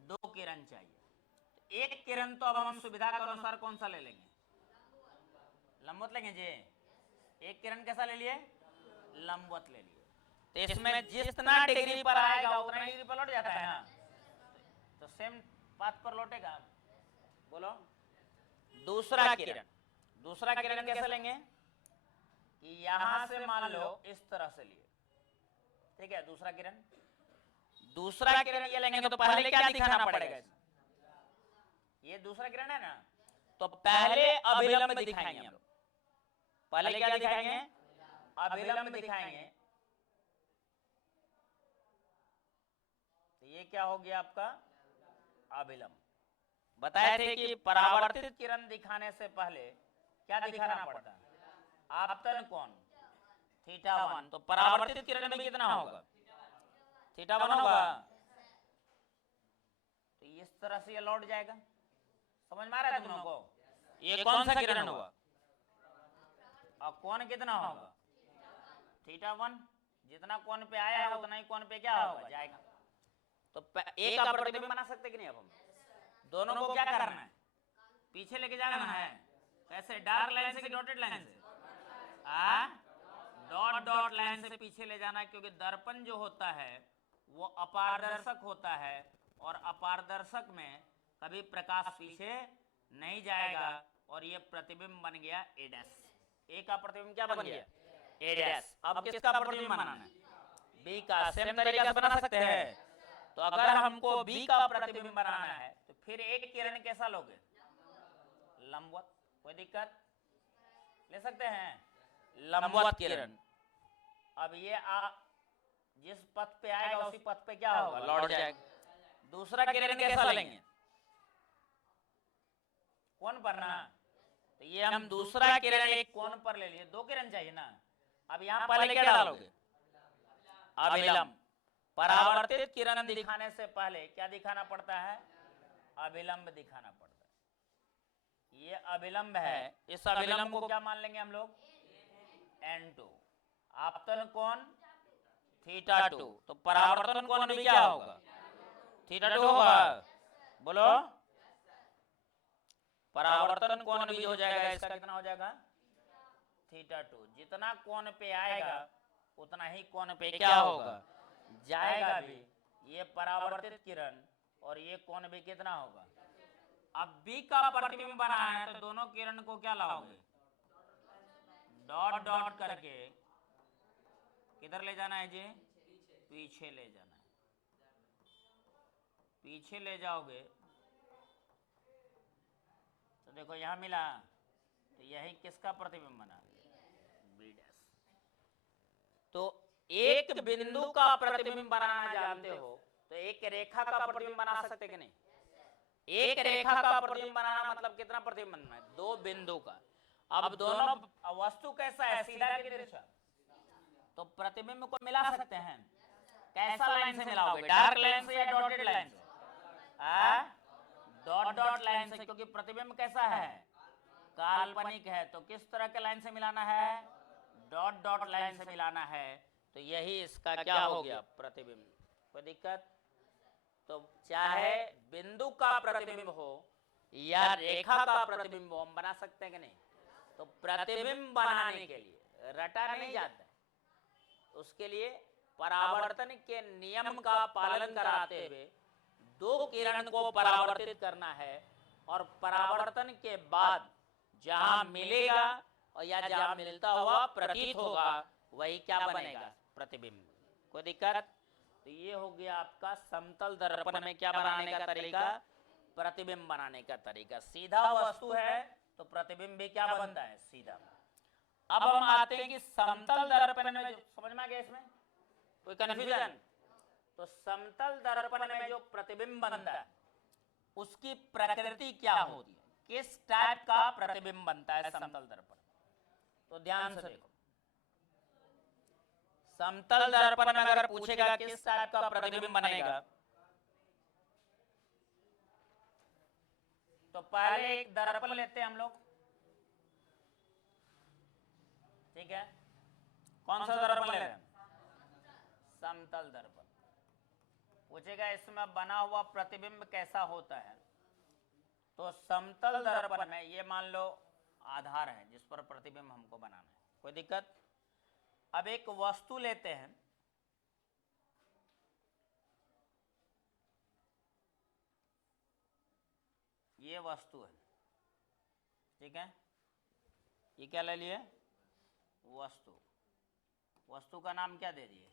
दो किरण चाहिए। एक किरण तो अब हम सुविधा के अनुसार कौन सा ले लेंगे? लंबवत लेंगे जी। एक किरण कैसा ले लिए? लंबवत ले लिए। तो इसमें जितना डिग्री पर आएगा उतना डिग्री पर लौट जाता है ना, तो सेम पाथ पर लौटेगा। बोलो। दूसरा किरण कैसे लेंगे? कि यहां से मान लो इस तरह से लिए, ठीक है। दूसरा किरण ये लेंगे तो पहले क्या दिखाना पड़ेगा? ये दूसरा किरण है ना, तो पहले अभिलंब दिखाएंगे हम लोग। पहले क्या दिखाएंगे? अभिलंब दिखाएंगे। तो ये क्या हो गया आपका? अभिलंब। बताए थे कि परावर्तित किरण दिखाने से पहले क्या दिखाना पड़ता है? आपतन कोण θ1। तो परावर्तित किरण में कितना होगा? θ1 होगा। तो इस तरह से ये लौट जाएगा। समझ में आ रहा है तुम लोगों को? ये कौन सा किरण हुआ? और कोण कितना होगा? θ1। जितना कोण पे आया है उतना ही कोण पे क्या होगा? जाएगा। तो एक का प्रतिबिंब बना सकते कि नहीं? अब हम दोनों को क्या करना है? पीछे लेके जाना है। कैसे? डार्क लाइन से कि डॉटेड लाइन से? डॉट लाइन से पीछे ले जाना है, क्योंकि दर्पण जो होता है वो अपारदर्शक होता है और अपारदर्शक में कभी प्रकाश पीछे नहीं जाएगा। और ये प्रतिबिंब बन गया ए डैश। ए का प्रतिबिंब क्या बन गया? ए डैश। अब किसका प्रतिबिंब बनाना है? बी का। सेम तरीका से बना सकते हैं। तो अगर हमको बी का प्रतिबिंब बनाना है तो फिर एक किरण कैसा लोगे? लंबवत। कोई दिक्कत? ले सकते हैं लंबवत किरण। अब ये जिस पथ पे आएगा उसी पथ पे क्या होगा? लौट जाएगा। दूसरा किरण कैसा लेंगे? कोण पर ना। तो ये हम दूसरा किरण एक कोण पर ले लिए। दो किरण चाहिए ना। अब यहाँ पहले क्या डालोगे? अभिलंब। परावर्तित किरण दिखाने से पहले क्या दिखाना पड़ता है? अभिलंब दिखाना पड़ता है। ये अभिलंब है। इस अभिलंब को क्या मान लेंगे हम लोग? N2। आपतन कोण θ2। तो परावर्तन कोण भी क्या होगा? θ2 होगा। बोलो। परावर्तन कोण भी हो जाएगा। इसका कितना हो जाएगा? θ2। जितना कोण पे आएगा उतना ही कोण पे क्या होगा? जाएगा भी। ये परावर्तित किरण और ये कोण भी कितना होगा? अब बी का प्रतिबिंब बनाना है तो दोनों किरण को क्या लाओगे? डॉट डॉट करके किधर ले जाना है जी? पीछे ले जाना है। पीछे ले जाओगे तो देखो यहां मिला, तो यही किसका प्रतिबिंब बना? B dash. तो एक बिंदु का प्रतिबिंब बनाना जानते हो तो एक रेखा का प्रतिबिंब बना सकते कि नहीं? एक रेखा का प्रतिबिंब बनाना मतलब कितना प्रतिबिंब बनना है? दो बिंदु का। अब दोनों वस्तु कैसा है? सीधा की तिरछा। तो प्रतिबिंब को मिला सकते हैं। कैसा लाइन से मिलाओगे? डार्क लाइन से या डॉटेड लाइन से? डॉट डॉट लाइन से, क्योंकि प्रतिबिंब कैसा है? काल्पनिक है। तो किस तरह के लाइन से मिलाना है? डॉट डॉट लाइन से मिलाना है। तो यही इसका क्या हो गया? प्रतिबिंब। कोई दिक्कत? तो चाहे बिंदु का प्रतिबिंब हो या रेखा का प्रतिबिंब हो हम बना सकते हैं कि नहीं? तो प्रतिबिंब बनाने के लिए रटा नहीं जाता है, उसके लिए परावर्तन के नियम का पालन कराते हुए दो किरण को परावर्तित करना है, और परावर्तन के बाद जहां मिलेगा और या जहां मिलता हुआ प्रतीत होगा वही क्या बनेगा, प्रतिबिंब। कोई दिक्कत? तो ये हो गया आपका समतल दर्पण में क्या बनाने का तरीका, प्रतिबिंब बनाने का तरीका। सीधा वस्तु है तो प्रतिबिंब भी क्या बनता है, सीधा। अब हम आते हैं कि समतल दर्पण में, जो समझ में आ गया इसमें कोई कंफ्यूजन? तो समतल दर्पण में जो प्रतिबिंब बनता है उसकी प्रकृति क्या होती है, किस टाइप का प्रतिबिंब बनता है समतल दर्पण? तो ध्यान से देखो, समतल दर्पण में अगर पूछेगा किस टाइप का प्रतिबिंब बनेगा, तो पहले एक दर्पण लेते हैं हम लोग, ठीक है? कौन सा दर्पण ले रहे हैं? समतल दर्पण। पूछेगा इसमें बना हुआ प्रतिबिंब कैसा होता है, तो समतल दर्पण में ये मान लो आधार है जिस पर प्रतिबिंब हमको बनाना है। कोई दिक्कत? अब एक वस्तु लेते हैं, ये वस्तु है, ठीक है? ये क्या ले लिए? वस्तु। वस्तु का नाम क्या दे दिए?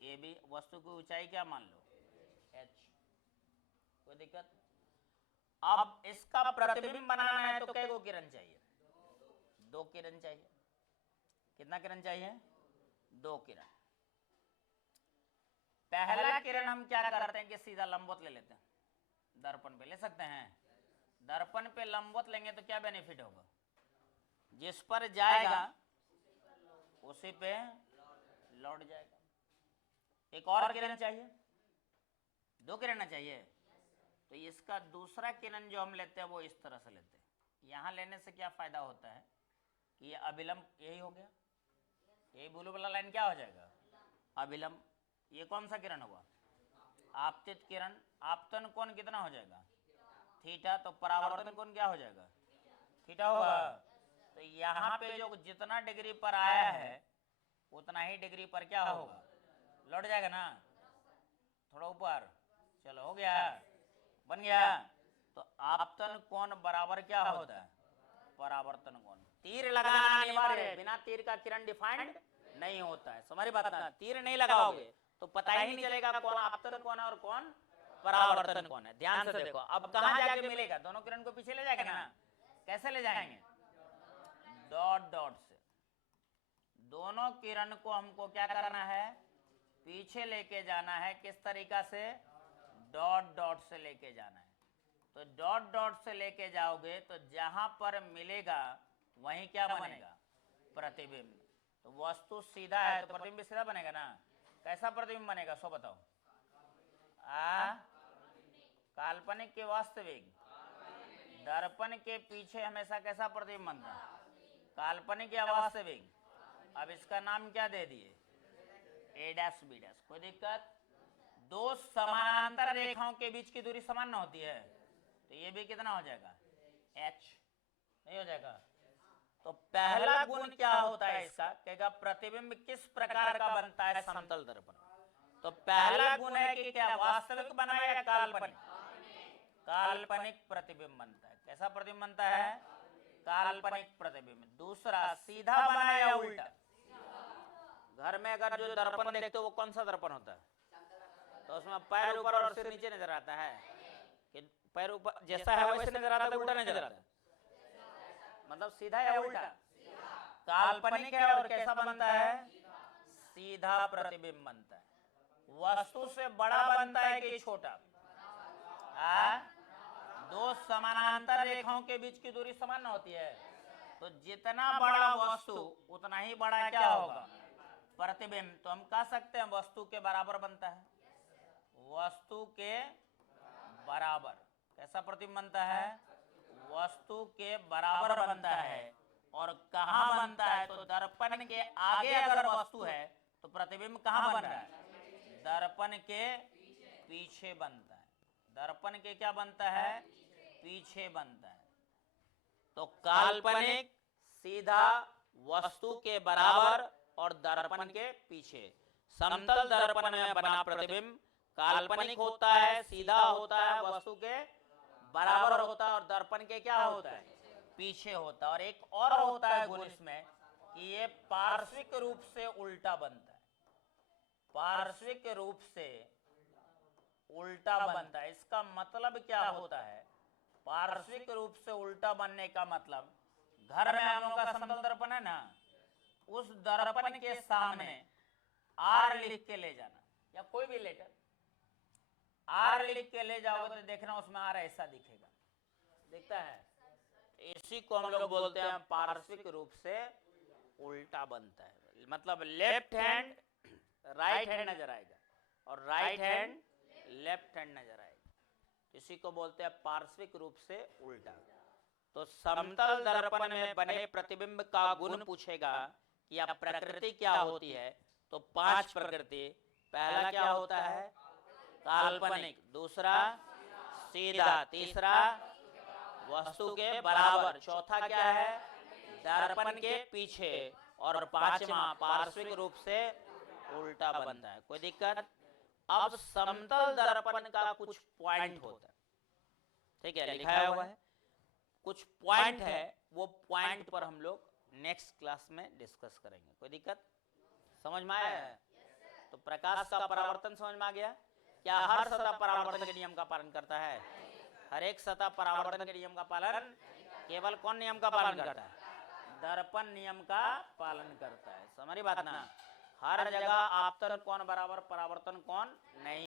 A B. वस्तु की ऊंचाई क्या मान लो? h। कोई दिक्कत? अब इसका प्रतिबिंब बनाना है तो कितने किरण चाहिए? दो किरण चाहिए। कितना किरण चाहिए? दो किरण। पहला किरण हम क्या करते हैं कि सीधा लंबवत ले लेते हैं, दर्पण पे ले सकते हैं। दर्पण पे लंबवत लेंगे तो क्या बेनिफिट होगा? जिस पर जाएगा उसी पे लौट जाएगा। एक और किरण चाहिए, दो किरण चाहिए, तो इसका दूसरा किरण जो हम लेते हैं वो इस तरह से लेते हैं। यहां लेने से क्या फायदा होता है कि ये अभिलंब, यही हो गया, यही ब्लू वाला लाइन क्या हो जाएगा? अभिलंब। ये कौन सा किरण होगा? आपतित किरण। आपतन कोण कितना हो जाएगा? थीटा। तो परावर्तन कोण क्या हो जाएगा? थीटा होगा। तो यहाँ पे जो जितना डिग्री पर आया है उतना ही डिग्री पर क्या होगा? लौट जाएगा ना, थोड़ा ऊपर। चलो हो गया, बन गया। तो आपतन कोण बराबर क्या होता है? परावर्तन कोण। तीर लगाना अनिवार्य है, बिना तीर का किरण डिफाइंड नहीं होता है। हमारी बात ना, तीर नहीं लगाओगे तो पता ही नहीं चलेगा कौन आपतन कोण है और कौन परावर्तन कोण है। ध्यान से देखो, अब कहां जाके मिलेगा? दोनों किरण को पीछे ले जाएगा ना। कैसे ले जाएंगे? डॉट डॉट से। दोनों किरण को हमको क्या करना है? पीछे लेके जाना है। किस तरीका से? डॉट डॉट से लेके जाना है। तो डॉट डॉट से लेके जाओगे तो जहां पर मिलेगा वहीं क्या बनेगा? प्रतिबिंब। तो वस्तु सीधा है तो प्रतिबिंब सीधा बनेगा ना। कैसा प्रतिबिंब बनेगा सो बताओ? काल्पनिक के वास्तविक? दर्पण के पीछे हमेशा कैसा प्रतिबिंब बनता है? काल्पनिक या वास्तविक? अब इसका नाम क्या दे दिए? ए डैश बी डैश। कोई दिक्कत? दो समानांतर रेखाओं के बीच की दूरी समान ना होती है, तो ये भी कितना हो जाएगा? h। नहीं हो जाएगा? तो पहला गुण क्या होता है इसका? कहेगा प्रतिबिंब किस प्रकार का बनता है समतल दर्पण। तो पहला गुण है कि क्या वास्तविक बना या काल्पनिक? काल्पनिक प्रतिबिंब बनता है। कैसा प्रतिबिंब बनता है? काल्पनिक प्रतिबिंब। दूसरा, सीधा बना या उल्टा? घर में अगर जो दर्पण देखते हो वो कौन सा दर्पण होता है? तो उसमें पैर ऊपर और सिर नीचे नजर आता है कि पैर ऊपर जैसा है वैसे नजर आता है, उल्टा नजर आता है? मतलब सीधा या उल्टा? काल्पनिक है और कैसा बनता है? सीधा प्रतिबिंब बनता है। वस्तु से बड़ा बनता है कि छोटा? दो समानांतर रेखाओं के बीच की दूरी समान होती है, तो जितना बड़ा वस्तु उतना ही बड़ा क्या होगा? प्रतिबिंब। तो हम कह सकते हैं वस्तु के बराबर बनता है। वस्तु के बराबर। कैसा प्रतिबिंब बनता है? वस्तु के बराबर बनता है। और कहां बनता है? तो दर्पण के आगे अगर वस्तु है तो प्रतिबिंब कहां बन रहा है? दर्पण के पीछे बनता है। दर्पण के क्या बनता है? पीछे बनता है। तो काल्पनिक सीधा वस्तु के बराबर और दर्पण के पीछे। समतल दर्पण में बना प्रतिबिंब काल्पनिक होता है, सीधा होता है, वस्तु के बराबर होता है और दर्पण के क्या होता है, पीछे होता है। और एक और होता है गुण इसमें कि ये पार्श्विक रूप से उल्टा बनता है, पार्श्विक रूप से उल्टा बनता है। इसका मतलब क्या होता है, पार्श्विक रूप से उल्टा बनने का मतलब, घर में हम लोग का समतल दर्पण है ना, उस दर्पण के सामने आर लिख के ले जाना, या कोई भी लेटर आर लिख के ले जाओगे तो देखना उसमें आर ऐसा दिखेगा, दिखता है। इसी को हम लोग बोलते हैं पार्श्विक रूप से उल्टा बनता है। मतलब लेफ्ट हैंड राइट हैंड नजर आएगा और राइट हैंड लेफ्ट हैंड नजर आएगा, इसी को बोलते हैं पार्श्विक रूप से उल्टा। तो समतल दर्पण में बने प्रतिबिंब का गुण पूछेगा कि अब प्रकृति क्या होती है, तो 5 प्रकृति। पहला क्या होता है, काल्पनिक, दूसरा सीधा, तीसरा वस्तु के बराबर, चौथा क्या है, दर्पण के पीछे, और पांचवा पार्श्विक रूप से उल्टा बनता है। कोई दिक्कत? अब समतल दर्पण का कुछ पॉइंट होता है, ठीक है, लिखाया हुआ है, कुछ पॉइंट है, वो पॉइंट पर हम लोग नेक्स्ट क्लास में डिस्कस करेंगे। कोई दिक्कत? समझ में आया है? तो प्रकाश का परावर्तन समझ में आ गया? क्या हर सतह परावर्तन के नियम का पालन करता है? हर एक सतह परावर्तन के नियम का पालन, केवल कौन नियम का पालन करता है? दर्पण नियम का पालन करता है। समझी बात ना? हर जगह आपतन कोण बराबर परावर्तन कोण नहीं।